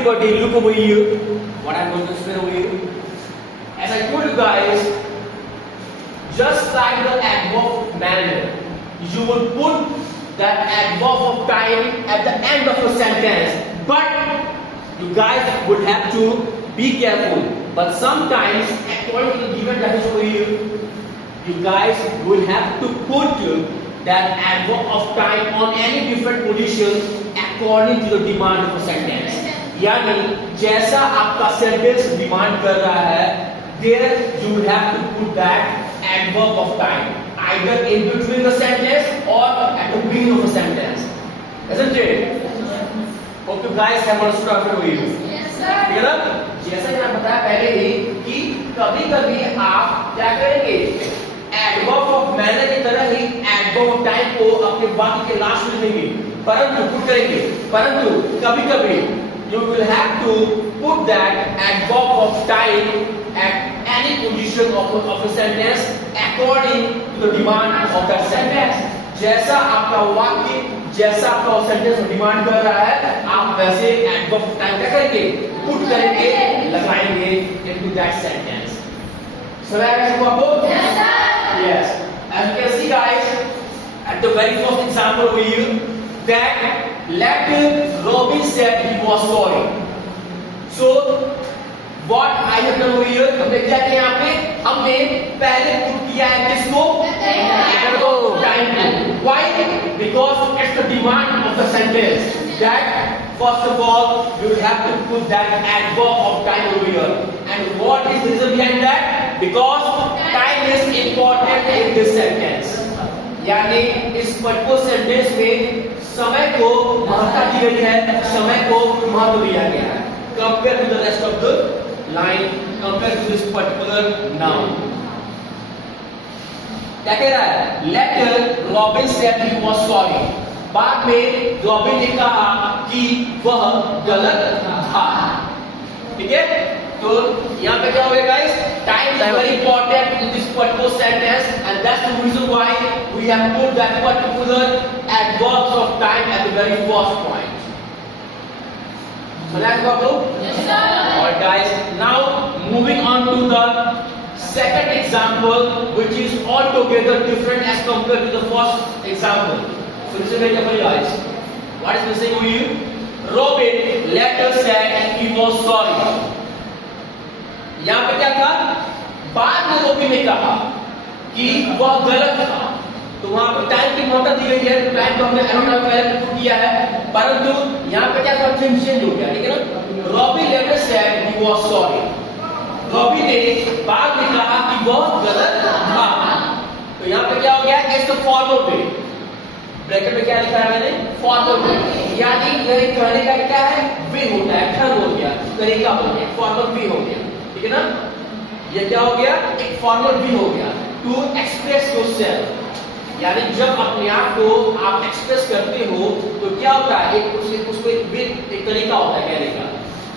everybody look over here. What I'm going to explain over here. As I told you guys, just like the adverb manner, you will put that adverb of time at the end of a sentence. But you guys would have to be careful. But sometimes, according to the given definition over here, you guys will have to put that adverb of time on any different position according to the demand of a sentence. यानी जैसा आपका sentence demand कर रहा है, there you will have to put that adverb of time either in between the sentence or at the beginning of a sentence, isn't it? Hope you guys have understood after reading. Yes, sir. ठीक है ना? जैसा कि मैंने बताया पहले ही कि कभी-कभी आप क्या करेंगे, एडवर्ब ऑफ मैनर की तरह ही एडवर्ब ऑफ टाइम को अपने वाक्य के लास्ट में लिखेंगे, परंतु पुट करेंगे, परंतु कभी-कभी you will have to put that adverb of time at any position of a sentence according to the demand of that sentence. जैसा आपका वाक्य, जैसा आपका सेंटेंस डिमांड कर रहा है, आप वैसे एडवर्ब ऑफ टाइम क्या करेंगे, पुट करेंगे, लगाएंगे into that sentence. So आपको? Yes, sir. Yes. As you can see, guys, at the very first example over here, that let Robin said he was sorry. So what I have done over here, हमने क्या किया यहाँ पे, हमने पहले पुट किया है किसको, टाइम को. Why? Because it's the demand of the sentence that first of all you will have to put that adverb of time over here. And what is the reason behind that? Because time is important in this sentence. यानी इस particular sentence में समय को महत्ता दी गई है, समय को महत्व दिया गया है compare to the rest of the line, compare to this particular noun. क्या कह रहा है, later Robin said he was sorry. बाद में रॉबिन ने कहा कि वह गलत था. ठीक है, तो यहाँ पे क्या हो गया guys, time is very important in this particular sentence and that's the reason why we have put that particular adverbs of time at the very first point. So let's go. Yes, sir. Alright guys, now moving on to the second example, which is altogether different as compared to the first example. So listen very carefully guys. What is missing over here? Robin later said he was sorry. यहाँ पे क्या था, बाद में रॉबिन ने कहा कि वह गलत था. तो वहां पे टाइम की महत्ता दी गई है, टाइम को हमने एरोनाम पहले पुट किया है, परंतु यहाँ पे क्या था, चेंज हो गया. ठीक है ना, Robin later said he was sorry. Robin ने बाद में कहा कि वह गलत था. तो यहाँ पे क्या हो गया, it's the formal way. Bracket में क्या लिखा है मैंने, फॉर्मल वे. यानी यह कहने का क्या है, वे होता है, ढंग हो गया, तरीका हो गया, फॉर्मल वे हो गया. ठीक है ना, ये क्या हो गया, एक फॉर्मल वे हो गया. टू एक्सप्रेस योरसेल्फ, यानी जब अपने आप को आप एक्सप्रेस करते हो तो क्या होता है, एक उसको एक तरीका होता है कहने का.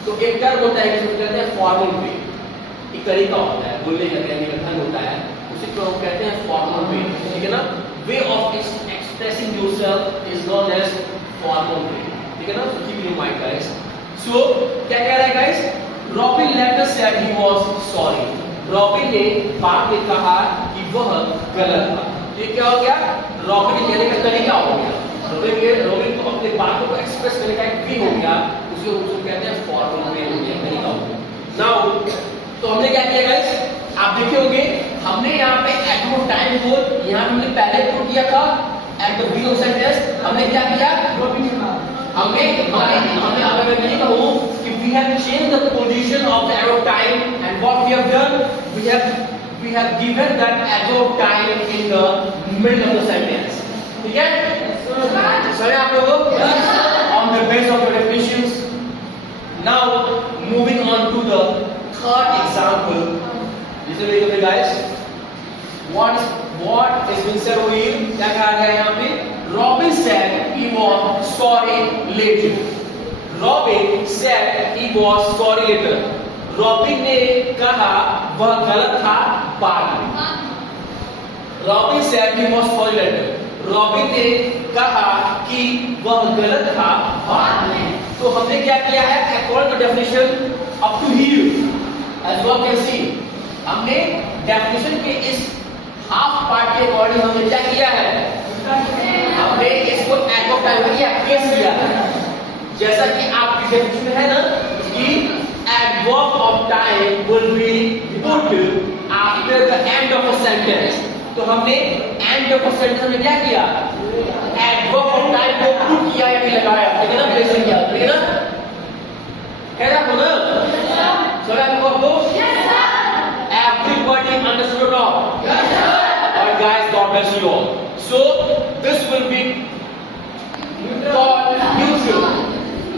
तो एक टर्म होता है जिसको कहते हैं फॉर्मल वे. एक तरीका होता है बोलने का, कहने का ढंग होता है, उसी को हम कहते हैं फॉर्मल वे. ठीक है ना, way of expressing yourself is known as formal way. ठीक है ना, so keep in mind guys. So क्या कह रहा है guys, Robin later said he was sorry. Robin ने बाद में कहा कि वह गलत था. ये क्या हो गया, रॉबिन के कहने का तरीका हो गया. रॉबिन को अपने बातों को एक्सप्रेस करने का एक वे हो गया, उसको कहते हैं फॉर्मल वे हो गया, तरीका हो गया. नाउ तो हमने क्या किया गाइस, आप देखे होंगे हमने यहाँ पे एडवर्ब टाइम को यहाँ हमने पहले पुट किया था at the beginning of sentence. हमने क्या किया, हमने अगर मैं ये कहूँ कि we have changed the position of the arrow time, and what we have done, we have given that arrow time in the middle of the sentence. ठीक है, सर आप लोगों on the basis of the definitions. Now moving on to the third example. Listen very carefully guys. What is being said over here? क्या कहा गया है यहाँ पे, Robin said he was sorry later. Robin said he was sorry later. Robin ने कहा वह गलत था बाद में. Robin said he was sorry later. Robin ने कहा कि वह गलत था बाद में. तो हमने क्या किया है, according the definition up to here. As you all can see, हमने definition के इस हाफ पार्ट के अकॉर्डिंग हमने क्या किया है? हमने इसको एडवर्ब टाइप किया, केस किया है। जैसा कि आपकी डेफिनेशन में है ना कि adverb of time will be put after the end of a sentence. तो हमने end of a sentence में क्या किया? Adverb of time को put किया या नहीं लगाया, ठीक है ना? प्लेस किया, ठीक है ना? है ना बोलो? चलो आपको everybody understood all? Yes sir. Alright guys, God bless you all. So this will be called neutral.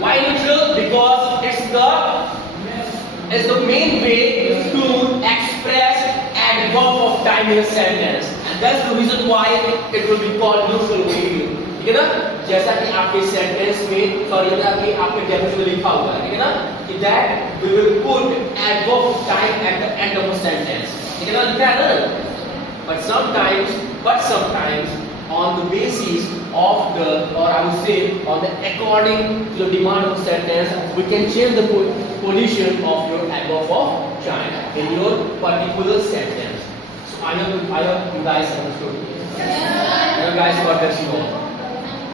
Why neutral? Because it's the main way to express adverb of time in a sentence. And that's the reason why it will be called neutral way. ठीक है ना? जैसा कि आपके सेंटेंस में सॉरी आपके डेफिनेशन में लिखा हुआ है, ठीक है ना? कि that we will put adverb of time at the end of a sentence. ठीक है ना? लिखा है ना? But sometimes on the basis of the, or I would say on the according to the demand of the sentence, we can change the position of your adverb of time in your particular sentence. So I hope you guys understood. You guys got this.